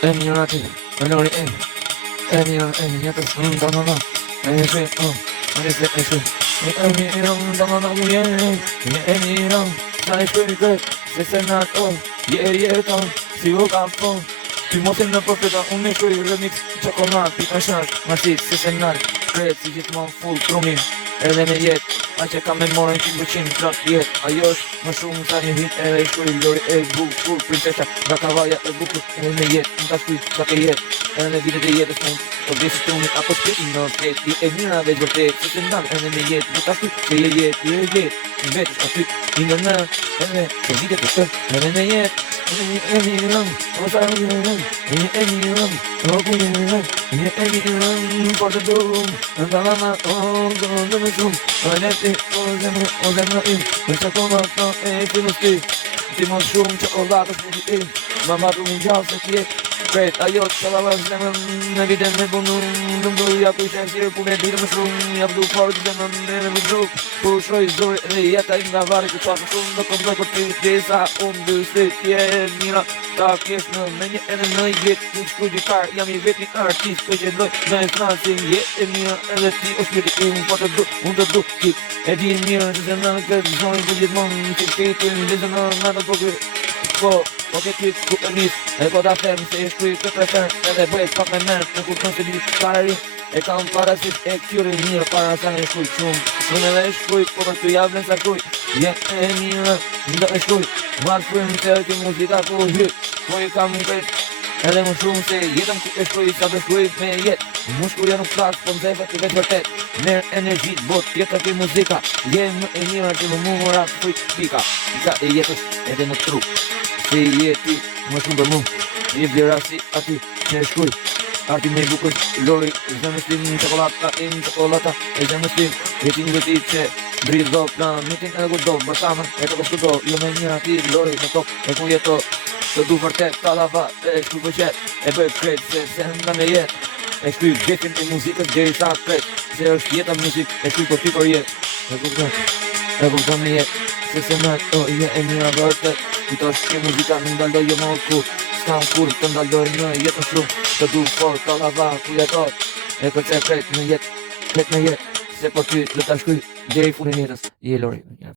E mira ti, Lori e mira jetës ndonë e shwe, e shwe e mira ndonë e mira sa e shwe kët, se se nato jeton, si u ka fon ty mos e në përfeta, unë e shoj remix qokonat, pi në shash, marsit, se se nalt kret, si gjithmon full trumi edhe me jet, a që kam me morën 100% plot jet, ajo është më shumë sa një hit, edhe shkoj Lori e bukur, prinsesha nga kavaja e bukur, edhe me jet, në ta shkuj sa ke jet, edhe me vitet e jetës mund, të vesi trumi, apo s'peti në ket, ti e mira veç vërtet, se se ndam, edhe me jet, në ta shkuj, që je jet, në vetës aty, i në edhe të vitet e të, edhe me jet, e mirëm, o sa mirëm, e mirëm, o ku mirëm, e mirëm, por të durum, në lama, do me shumë, o leti, o zemrë im, në që kona të e filus ti mos shumë qokolatës në ti im, ma matu një gjallë se tjetë, kret, ajo që lava zemrën, në vite me bunur, në mdu, ja ku i shenë sirë, ku me ditë më shumë, ja vdu forë të zemrën, në më druk, ku shroj zori, dhe jeta i nga vari, ku qasë shumë, do këmdoj për ty, desa, unë dy se tje, mira, ta kesh në menje edhe në jetë, ku shku gjikar, jam i vet një artist, për që doj, në e fransi, jetë e mira, edhe ti o shpjeti im, po të du, unë të du, ti, e di mirë, që se në këtë zonjë, ku gjithmonë, që shketin, dhe se në të po, po ke ty ku e nis, e po ta them se e shkuj këtë refer, edhe bëjt pak me mërë, në kur të ditë karari, e kam parasit e këtyre mirë, para sa në shkuj shumë, në edhe e shkuj, po për të javë në sarkuj, je e mirë, në e shkuj, marë shkujmë se të muzika ku hyt, po i kam në këtë, edhe më shumë se jetëm ku e shkuj, sa të shkuj me jetë, më shkuja nuk flasë, po më zefe të veç vërtet, merë energjit, bot, jetë të muzika, je më e mirë që më mura fuj pika e jetës edhe në tru, se jeti më shumë për mu, je vjera si ati që e shkuj, arti me bukur, Lori, zemës tim një qokolata, e zemës tim, jeti një gëti që bridh do, në mitin edhe kur do, bërsamën, e të kështu do, jo me një ati, Lori, në top, e ku jeto, të du vërtet, ta lava, e shkuj pëqet, e bëj krejt, se nga me jet, e shkuj vjetin e muzikës, gjeri sa krejt, se është jeta muzik, e shkuj për ty për jet, e kupton me jet, se se në to, je e mira vërtet, kujto shke muzika, në ndaldoj jo më kur, s'kam kur të ndaldoj në jetën shumë, të du fort, ta lava, ku jetoj, e kërce krejt në jet, se për ty, dhe ta shkuj, gjeri funin jetës, je Lori.